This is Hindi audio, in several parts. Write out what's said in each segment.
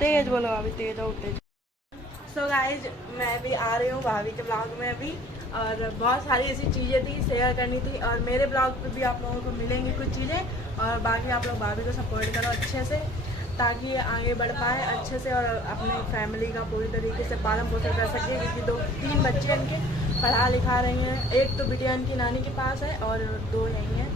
तेज बोलो अभी, तेज हो तेज। सो गाइज मैं भी आ रही हूँ भाभी के ब्लॉग में अभी, और बहुत सारी ऐसी चीज़ें थी शेयर करनी थी, और मेरे ब्लॉग पे भी आप लोगों को मिलेंगी कुछ चीज़ें, और बाकी आप लोग भाभी को सपोर्ट करो अच्छे से, ताकि ये आगे बढ़ पाए अच्छे से और अपने फैमिली का पूरी तरीके से पालन पोषण कर सके, क्योंकि 2-3 बच्चे इनके पढ़ा लिखा रही हैं। एक तो बिटिया इनकी नानी के पास है और 2 यहीं हैं,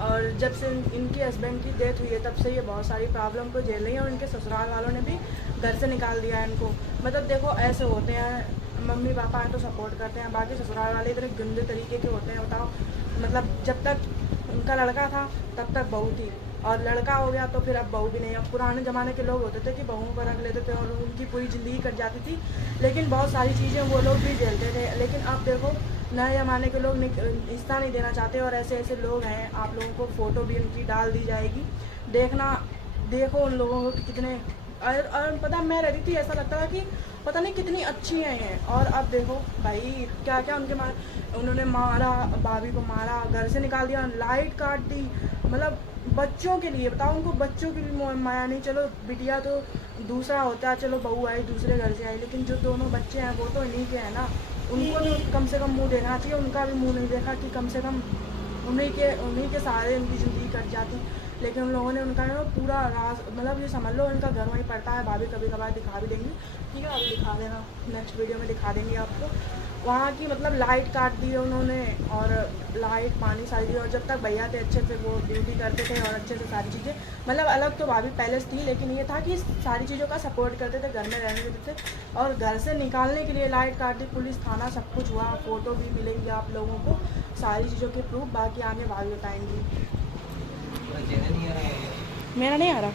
और जब से इनके हस्बैंड की डेथ हुई है तब से ये बहुत सारी प्रॉब्लम को झेल रही हैं, और इनके ससुराल वालों ने भी घर से निकाल दिया है इनको। मतलब देखो ऐसे होते हैं, मम्मी पापा हैं तो सपोर्ट करते हैं, बाकी ससुराल वाले इतने गंदे तरीके के होते हैं, बताओ। मतलब जब तक उनका लड़का था तब तक बहू थी, और लड़का हो गया तो फिर अब बहू भी नहीं। अब पुराने ज़माने के लोग होते थे कि बहुओं को रख लेते थे और उनकी पूरी ज़िंदगी कट जाती थी, लेकिन बहुत सारी चीज़ें वो लोग भी झेलते थे। लेकिन अब देखो नए ज़माने के लोग हिस्सा नहीं देना चाहते, और ऐसे ऐसे लोग हैं, आप लोगों को फ़ोटो भी उनकी डाल दी जाएगी, देखना। देखो उन लोगों को कितने, और पता मैं रहती थी ऐसा लगता था कि पता नहीं कितनी अच्छी हैं ये, और अब देखो भाई क्या क्या उन्होंने मारा, भाभी को मारा, घर से निकाल दिया, लाइट काट दी। मतलब बच्चों के लिए बताओ, उनको बच्चों की भी माया नहीं। चलो बिटिया तो दूसरा होता है, चलो बहू आई दूसरे घर से आई, लेकिन जो दोनों बच्चे हैं वो तो इन्हीं के हैं ना, उनको तो कम से कम मुंह देना चाहिए। उनका भी मुंह नहीं देखा कि कम से कम उन्हीं के सहारे उनकी ज़िंदगी कट जाती, लेकिन उन लोगों ने उनका पूरा राज, मतलब ये समझ लो उनका घर वहीं पड़ता है। भाभी कभी कभार दिखा भी देंगी, ठीक है, अभी दिखा देना, नेक्स्ट वीडियो में दिखा देंगे आपको। वहाँ की मतलब लाइट काट दी है उन्होंने, और लाइट पानी सारी चीज़ें, और जब तक भैया थे अच्छे से वो ड्यूटी करते थे और अच्छे से सारी चीज़ें, मतलब अलग तो भाभी पैलेस थी, लेकिन ये था कि सारी चीज़ों का सपोर्ट करते थे, घर में रहने देते थे, और घर से निकालने के लिए लाइट काट दी, पुलिस थाना सब कुछ हुआ, फ़ोटो भी मिलेंगी आप लोगों को, सारी चीज़ों के प्रूफ, बाकी आगे भाभी बताएंगी। मेरा नहीं आ रहा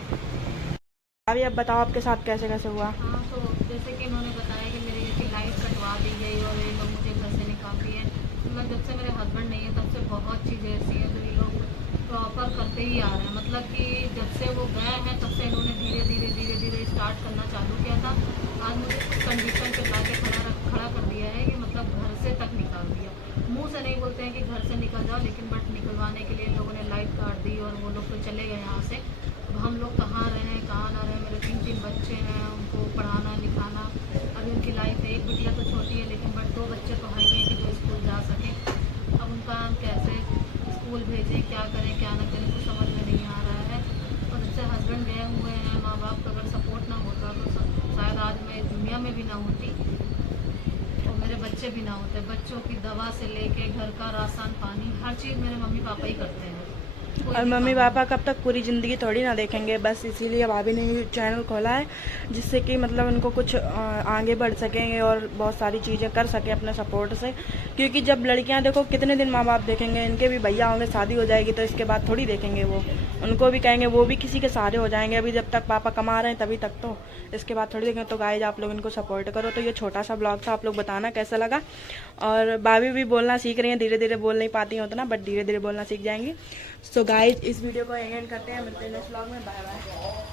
अभी, अब बताओ आपके साथ कैसे कैसे हुआ। हाँ, तो जैसे कि उन्होंने बताया कि मेरी की लाइट कटवा दी गई और ये लोग मुझे घर से निकाल दिए। मतलब जब से मेरे हस्बैंड नहीं है तब से बहुत चीज़ें ऐसी हैं जो ये लोग प्रॉपर करते ही आ रहे हैं। मतलब कि जब से वो गए हैं तब से इन्होंने धीरे धीरे स्टार्ट करना चालू किया था। आज मुझे कुछ कंडीशन पे ला के खड़ा कर दिया है कि मतलब घर से तक निकाल दिया। मुँह से नहीं बोलते हैं कि घर से निकल जाओ, लेकिन बट निकलवाने के लिए लोगों ने लाइट काट दी और वो लोग तो चले गए यहाँ से। अब हम लोग कहाँ रहें कहाँ ना रहें। मेरे 3 बच्चे हैं, उनको पढ़ाना लिखाना, अभी उनकी लाइफ है। एक बिटिया तो छोटी है, लेकिन बट 2 बच्चे तो हैं कि जो स्कूल जा सके। अब उनका हम कैसे स्कूल भेजें, क्या करें क्या ना करें, कुछ समझ में नहीं आ रहा है। और जब से हस्बैंड गए हुए हैं, माँ बाप का अगर सपोर्ट ना होता तो शायद आज मैं इस दुनिया में भी ना होती और मेरे बच्चे भी ना होते। बच्चों की दवा से लेके घर का राशन पानी हर चीज़ मेरे मम्मी पापा ही करते हैं। और मम्मी पापा कब तक पूरी ज़िंदगी थोड़ी ना देखेंगे, बस इसीलिए भाभी ने चैनल खोला है, जिससे कि मतलब उनको कुछ आगे बढ़ सकेंगे और बहुत सारी चीज़ें कर सके अपने सपोर्ट से। क्योंकि जब लड़कियां देखो कितने दिन माँ बाप देखेंगे, इनके भी भैया होंगे, शादी हो जाएगी तो इसके बाद थोड़ी देखेंगे वो, उनको भी कहेंगे, वो भी किसी के सहारे हो जाएंगे। अभी जब तक पापा कमा रहे हैं तभी तक, तो इसके बाद थोड़ी देखेंगे। तो गाइज आप लोग इनको सपोर्ट करो। तो ये छोटा सा ब्लॉग था, आप लोग बताना कैसा लगा। और भाभी भी बोलना सीख रही हैं, धीरे धीरे बोल नहीं पाती हैं उतना, बट धीरे धीरे बोलना सीख जाएंगी। सो गाइज इस वीडियो को एंड करते हैं, मिलते हैं नेक्स्ट व्लॉग में, बाय बाय।